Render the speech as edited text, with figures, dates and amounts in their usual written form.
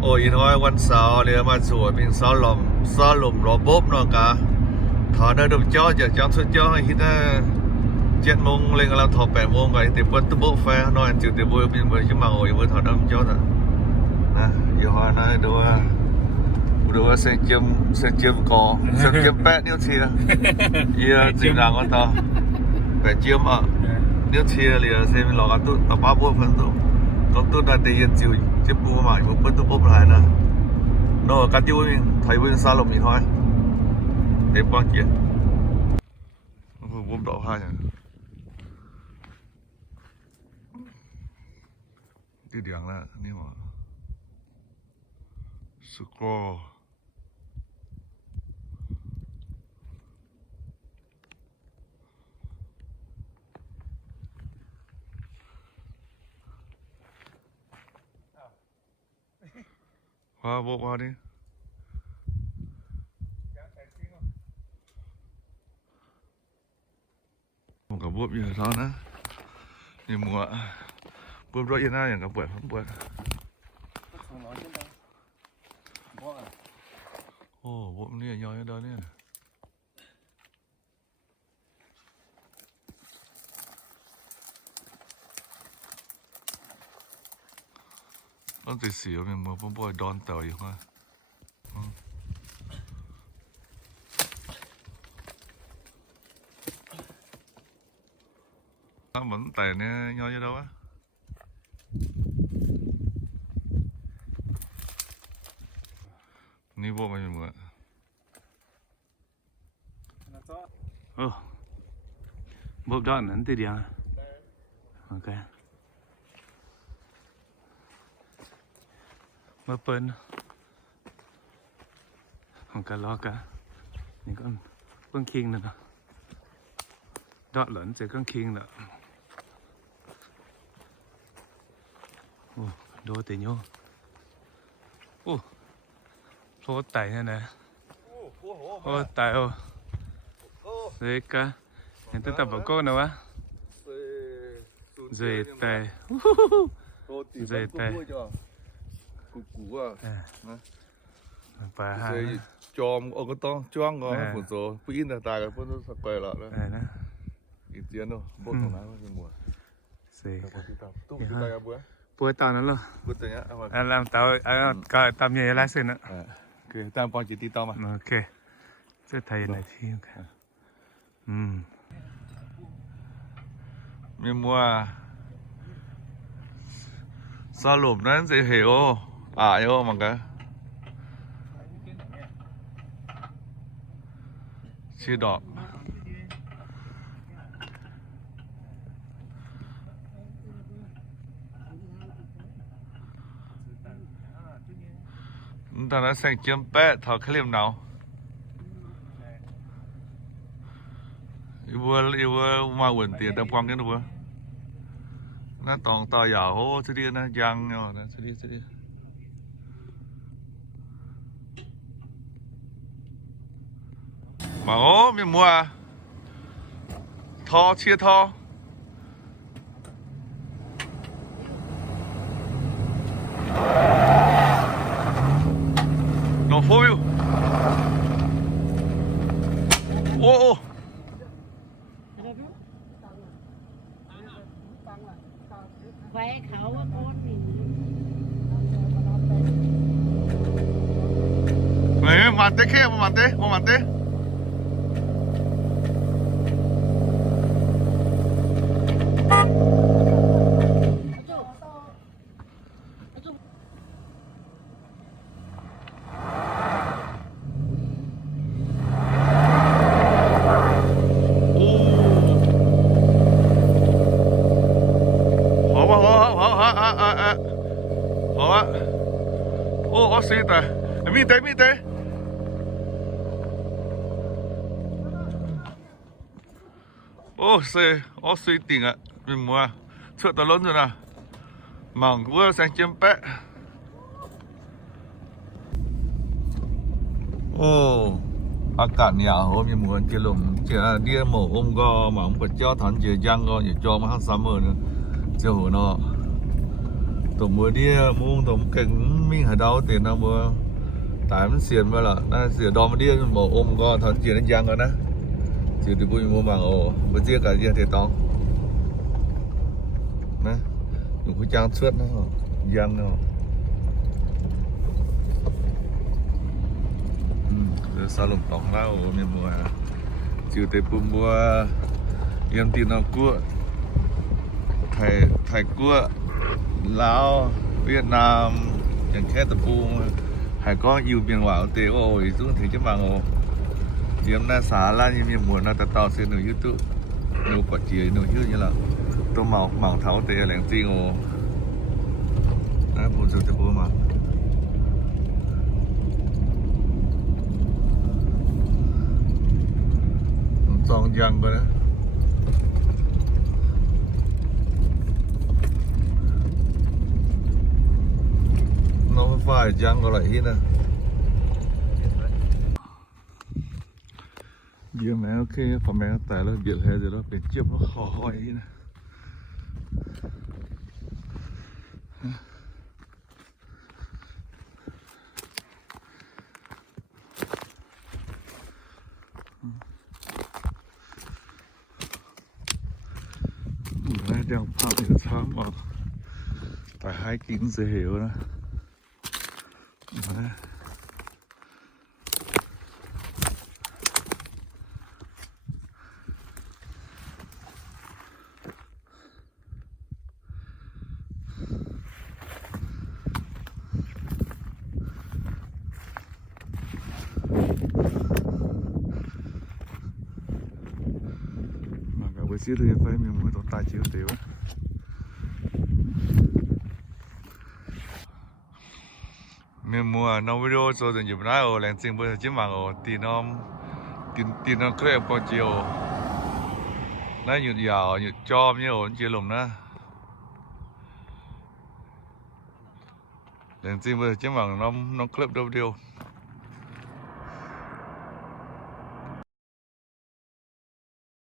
โอ้ยน้อยวันเสาร์เลยมาสวยเป็นสลมระบบเนาะกะถอดดมจ้อจากจังสุดจ้อให้ได้7 โมงเลยก็เราถอด8 โมงก็ติดเปิดตู้แฟร์น้อยจุดติดบุยเป็นเบอร์ชิมาโอ้ยเบอร์ถอดดมจ้อนะอยู่ฮะนะดูว่าเส้นเจียมก่อเส้นเจียมแปะนิ้วเทียจริงจังก็ต่อแปะเจียมอ่ะนิ้วเทียเลยเส้นหลอกตู้ต่อป้าพวกเพิ่นตู้ได้ตีนจิวจิปูมาอยู่เปิดตู้ปุ๊บหลายนะโน่กัดอยู่นี่ไทยวิ่งซาลมนี่ห้อยเต็มปากเกียร์ผมดอกผ้าอย่างที่เดียงแล้วนี่หว่าสกอร์ว่าดิผมกับบวบอยู่เท่านะนี่มัวบวบรถยันหน้าอย่างกับเปิดผมเปิดโอ้บวบเนี่ยย่อยเดินเนี่ยต้องติดเสียวเป็นมือผมบ่อยดอนเต่าอยู่ฮะเหมือนแต่เนี่ยย่อยอยู่แล้ววะนี่พวกมันเป็นมือบวบดอนนั่นติดยังโอเคมาเปิ้ลของกันล้อกันนี่ก็เพิ่งคิงนะดอดหล่นเจอก็คิงแล้วโอ้โดเตโยโอ้โคตรไต่เนี่ยนะโอ้ไต่โอ้เด็กกะเห็นตั้งแต่บอกโก้นะวะเจไต่เจไต่กูอ่ะนะไปหาจอมเอาก็ต้องจ้วงก็ฝนโซปีนตากับฝนสกอยละแล้วนะอีเตียนเนาะบ่ตรงนั้นมันมัวเสกตู้ตายบัวปัวตอนนั้นเหรอปัวตัวเนี้ยเอาแล้วเตาก็ตามใหญ่ล่าสุดนะคือตามปอนจิตติต่อมาโอเคจะไทยไหนที่มีมัวสรุปนั้นสิเหวโยมันก็ชื่อดอกตอนนั้นแสงเจียมแปะถอดเคลียมหนาวอีบัวมาเหมือนเตี๋ยแต่พร้อมกันบัวน่าตองต่อยาวโอ้สุดดีนะยังเนาะนะสุดดีมาโอ้มีมัวทอเชียร์ทอโนโฟวิวโอ้ไว้เขาว่าโคตรหนีมาเตะแค่มาเตะโอ้สิแต่มีเตโอ้สิติงอ่ะมีมัวเชื่อตะล้นอยู่นะมังเวอร์แสงเจียมแปะโอ้อากาศเนี่ยโหมีมัวเจลมเจเดียหมอมก็หมังปัจเจ้าฐานเจยังก็อยู่จอมาทั้งซัมเมอร์เนี่ยเจ้าหัวเนาะ ตมมือเดียมุงตมเก่งมิ่งหาดาวเต็นนะมือตายมันเสียนมาล่ะน่าเสียดอมเดียจนบ่อมก็ถอนเจียนยังก่อนนะสิติบุยมัวมังโอ้บ่เจียกะเจียเทตองนะอยู่ผู้จางเชือดนะยังเนาะเดี๋ยวสรุปตองแล้วมีมัวจิวเตปุ่มบัวยามตีนอกัวไทยกัวลาวเวียดนามอย่างแค่ตะปูหายก็อยู่เบียงหวาวเตโอ้ยซึ่งถึงจะมาโอ้เจียมหน้าสาลายังมีหมวดน่าจะต่อเสียหนูยุตุหนูกดเจียหนูยืดนี่แหละตัวเหมาเท้าเตะแหลงจริงโอ้นะผมจะพูดมาจองยังไปนะน้องฝ่ายยังก็ไหลนะเบียร์แม่โอเคพอแม่แต่แล้วเบียร์แท้เดี๋ยวเราเป็นเจี๊ยบแล้วขอหอยนะเดี๋ยวพาไปช้างออกไปให้กินเสียเหวนะไปซื้อเรือไฟมีหมูตัวตายเชียวเตี๋ยวมีหมูน้องวิดีโอส่วนอยู่บนนั้นโอ้แรงจริงบนจิ้มมังโอ้ตีน้องเครียบปอจิโอน่าหยุดยาวหยุดจอมเนี่ยโอ้เจียลมนะแรงจริงบนจิ้มมังน้องเครียบเดียว